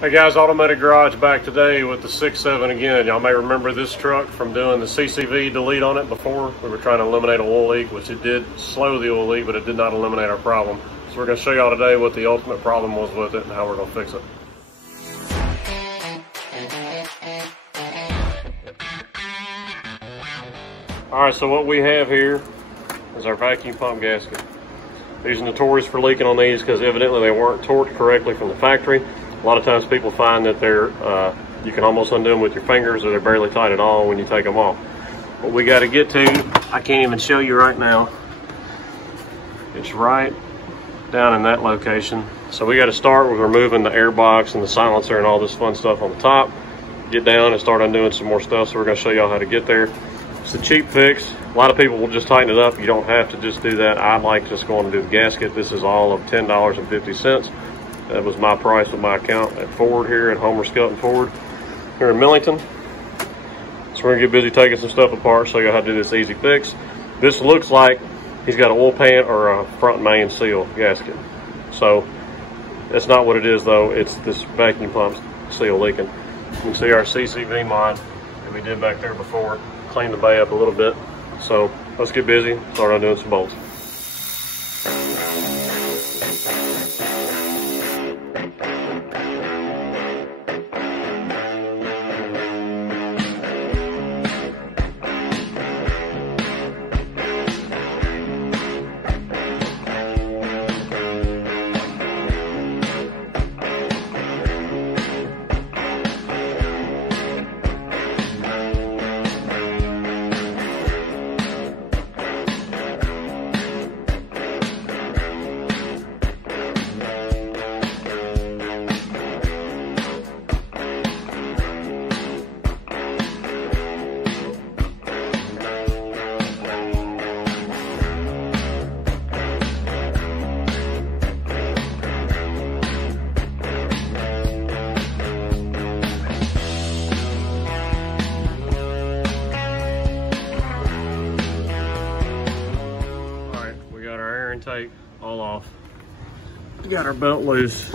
Hey guys, Automated Garage back today with the 6.7 again. Y'all may remember this truck from doing the CCV delete on it before. We were trying to eliminate an oil leak, which it did slow the oil leak, but it did not eliminate our problem. So we're going to show y'all today what the ultimate problem was with it and how we're going to fix it. Alright, so what we have here is our vacuum pump gasket. These are notorious for leaking on these because evidently they weren't torqued correctly from the factory. A lot of times people find that they're, you can almost undo them with your fingers, or they're barely tight at all when you take them off. What we got to get to, I can't even show you right now. It's right down in that location. So we got to start with removing the air box and the silencer and all this fun stuff on the top. Get down and start undoing some more stuff. So we're going to show y'all how to get there. It's a cheap fix. A lot of people will just tighten it up. You don't have to just do that. I like just going to do the gasket. This is all of $10.50. That was my price with my account at Ford here at Homer Skelton Ford here in Millington. So we're gonna get busy taking some stuff apart, show you how to do this easy fix. This looks like he's got an oil pan or a front main seal gasket. So that's not what it is though. It's this vacuum pump seal leaking. You can see our CCV mod that we did back there before. Clean the bay up a little bit. So let's get busy, start undoing some bolts. Intake all off. We got our belt loose.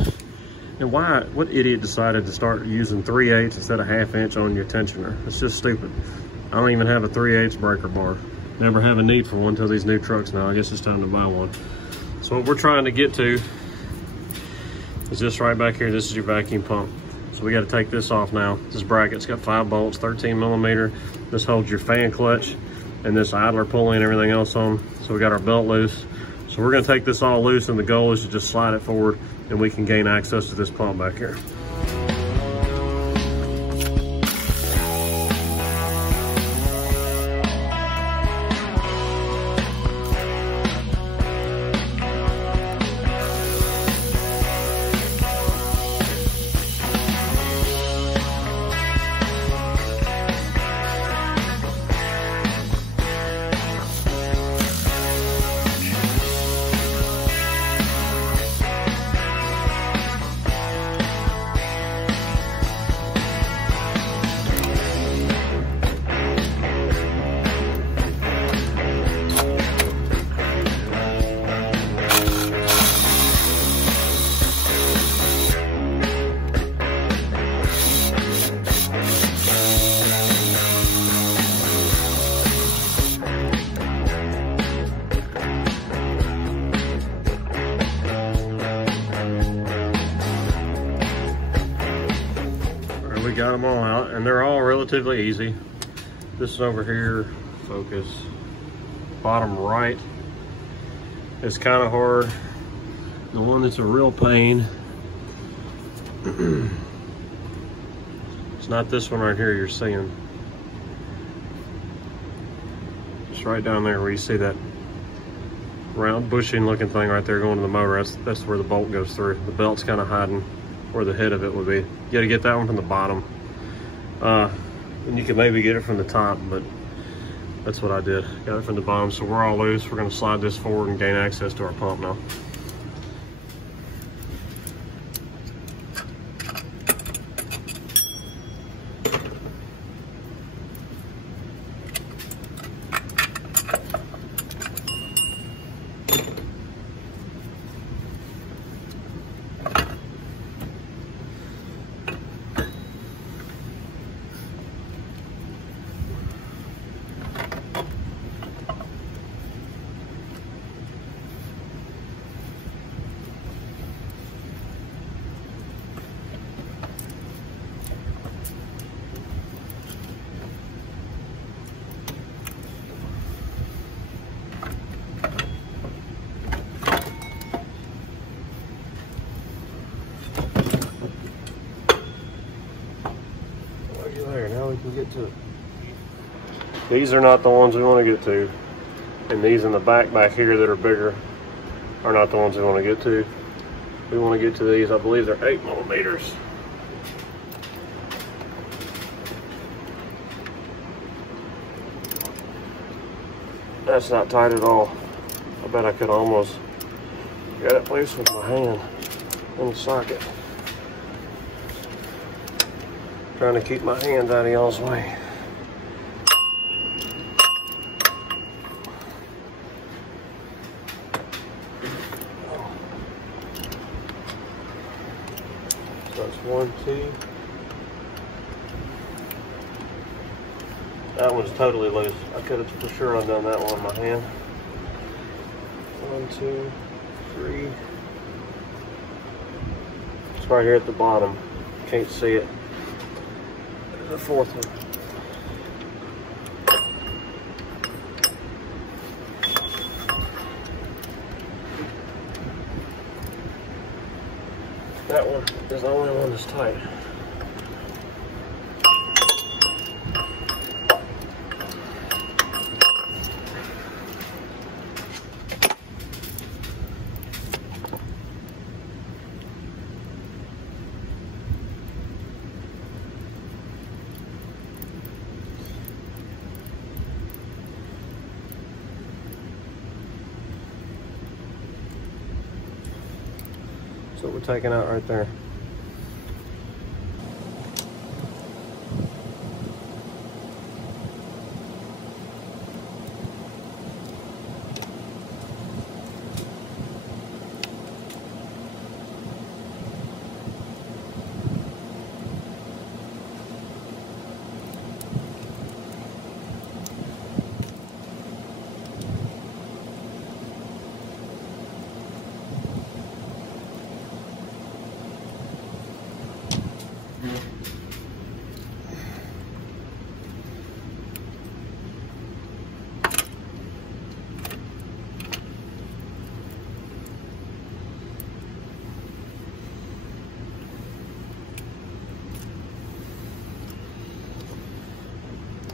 And what idiot decided to start using 3/8 instead of 1/2 inch on your tensioner? It's just stupid. I don't even have a 3/8 breaker bar. Never have a need for one until these new trucks now. I guess it's time to buy one. So what we're trying to get to is this right back here. This is your vacuum pump. So we got to take this off now. This bracket's got 5 bolts, 13 millimeter. This holds your fan clutch and this idler pulley and everything else on. So we got our belt loose. So we're gonna take this all loose, and the goal is to just slide it forward and we can gain access to this pump back here. We got them all out, and they're all relatively easy. This over here, focus, bottom right, it's kind of hard. The one that's a real pain, it's not this one right here you're seeing. It's right down there where you see that round bushing looking thing right there going to the motor. That's where the bolt goes through. The belt's kind of hiding where the head of it would be. You got to get that one from the bottom. And you can maybe get it from the top, but that's what I did. Got it from the bottom, so we're all loose. We're going to slide this forward and gain access to our pump now. we can get to it. These are not the ones we want to get to. And these in the back here that are bigger are not the ones we want to get to. We want to get to these, I believe they're 8 millimeters. That's not tight at all. I bet I could almost get it loose with my hand in the socket. Trying to keep my hands out of y'all's way. So that's 1, 2. That one's totally loose. I could have for sure undone that one with my hand. 1, 2, 3. It's right here at the bottom. Can't see it. There's a 4th one. That one is the only one that's tight. What we're taking out right there.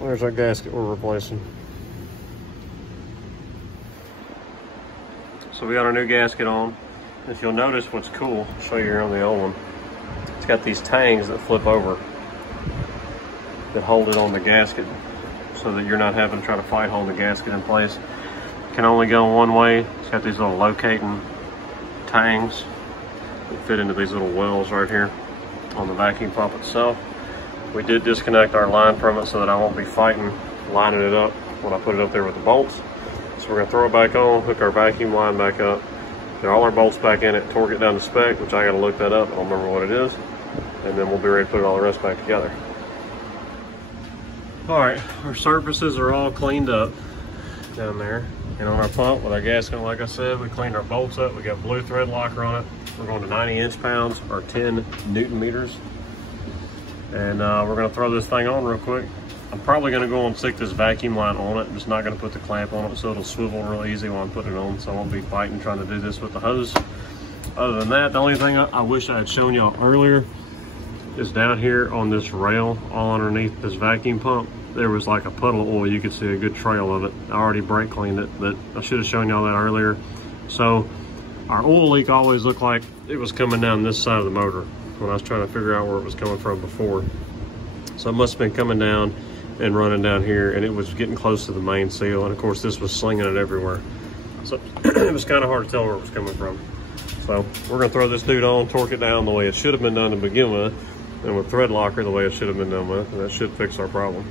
There's our gasket we're replacing. So we got our new gasket on. If you'll notice what's cool, I'll show you here on the old one. It's got these tangs that flip over that hold it on the gasket so that you're not having to try to fight holding the gasket in place. It can only go one way. It's got these little locating tangs that fit into these little wells right here on the vacuum pump itself. We did disconnect our line from it so that I won't be fighting lining it up when I put it up there with the bolts. So we're gonna throw it back on, hook our vacuum line back up, get all our bolts back in it, torque it down to spec, which I gotta look that up, I don't remember what it is, and then we'll be ready to put all the rest back together. All right, our surfaces are all cleaned up down there. And on our pump with our gasket, like I said, we cleaned our bolts up. We got blue thread locker on it. We're going to 90 inch-pounds or 10 Newton meters. And we're gonna throw this thing on real quick. I'm probably gonna go and stick this vacuum line on it. I'm just not gonna put the clamp on it so it'll swivel real easy while I'm putting it on, so I won't be fighting trying to do this with the hose. Other than that, the only thing I wish I had shown y'all earlier is down here on this rail, all underneath this vacuum pump, there was like a puddle of oil. You could see a good trail of it. I already brake cleaned it, but I should have shown y'all that earlier. So our oil leak always looked like it was coming down this side of the motor when I was trying to figure out where it was coming from before. So it must have been coming down and running down here, and it was getting close to the main seal, and of course this was slinging it everywhere. So it was kind of hard to tell where it was coming from. So we're gonna throw this dude on, torque it down the way it should have been done to begin with, and with thread locker the way it should have been done with, and that should fix our problem.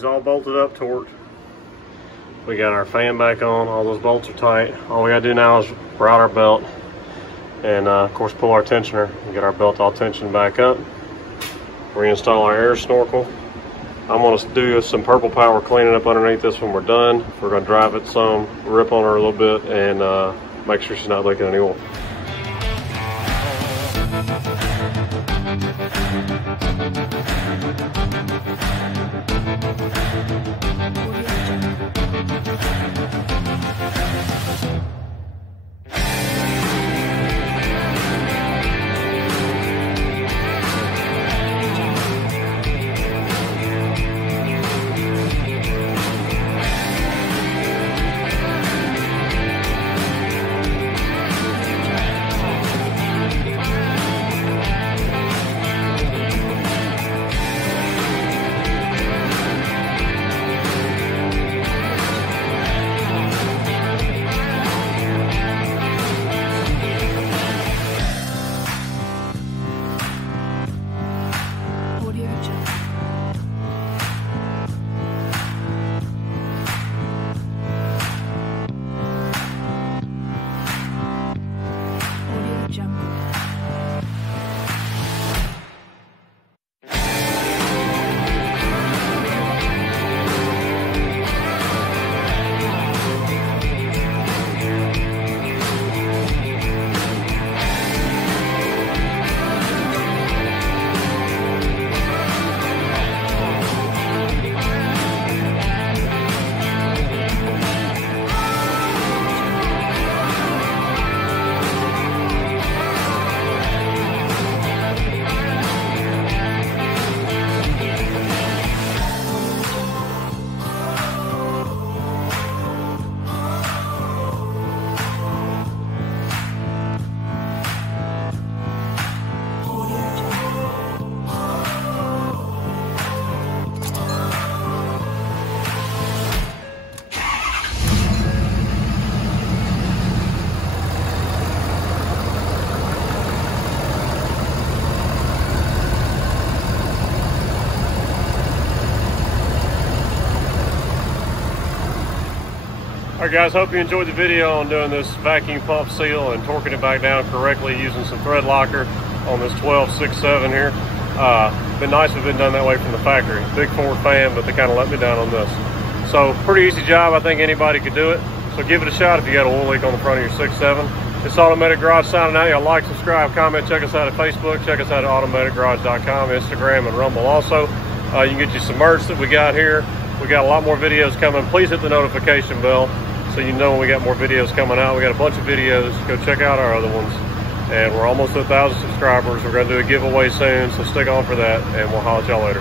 she's all bolted up, torqued. We got our fan back on, all those bolts are tight. All we gotta do now is route our belt and of course pull our tensioner and get our belt all tensioned back up. Reinstall our air snorkel. I'm gonna do some purple power cleaning up underneath this when we're done. We're gonna drive it some, rip on her a little bit, and make sure she's not leaking any oil. Alright guys, hope you enjoyed the video on doing this vacuum pump seal and torquing it back down correctly using some thread locker on this 12.67 here. Been nice if it had been done that way from the factory. Big Ford fan, but they kind of let me down on this. So pretty easy job, I think anybody could do it. So give it a shot if you got an oil leak on the front of your 6.7. It's Automatic Garage signing out. Y'all like, subscribe, comment, check us out at Facebook, check us out at automaticgarage.com, Instagram, and Rumble also. You can get you some merch that we got here. We got a lot more videos coming. Please hit the notification bell so you know when we got more videos coming out. We got a bunch of videos. Go check out our other ones. And we're almost to 1,000 subscribers. We're going to do a giveaway soon, so stick on for that, and we'll holler at y'all later.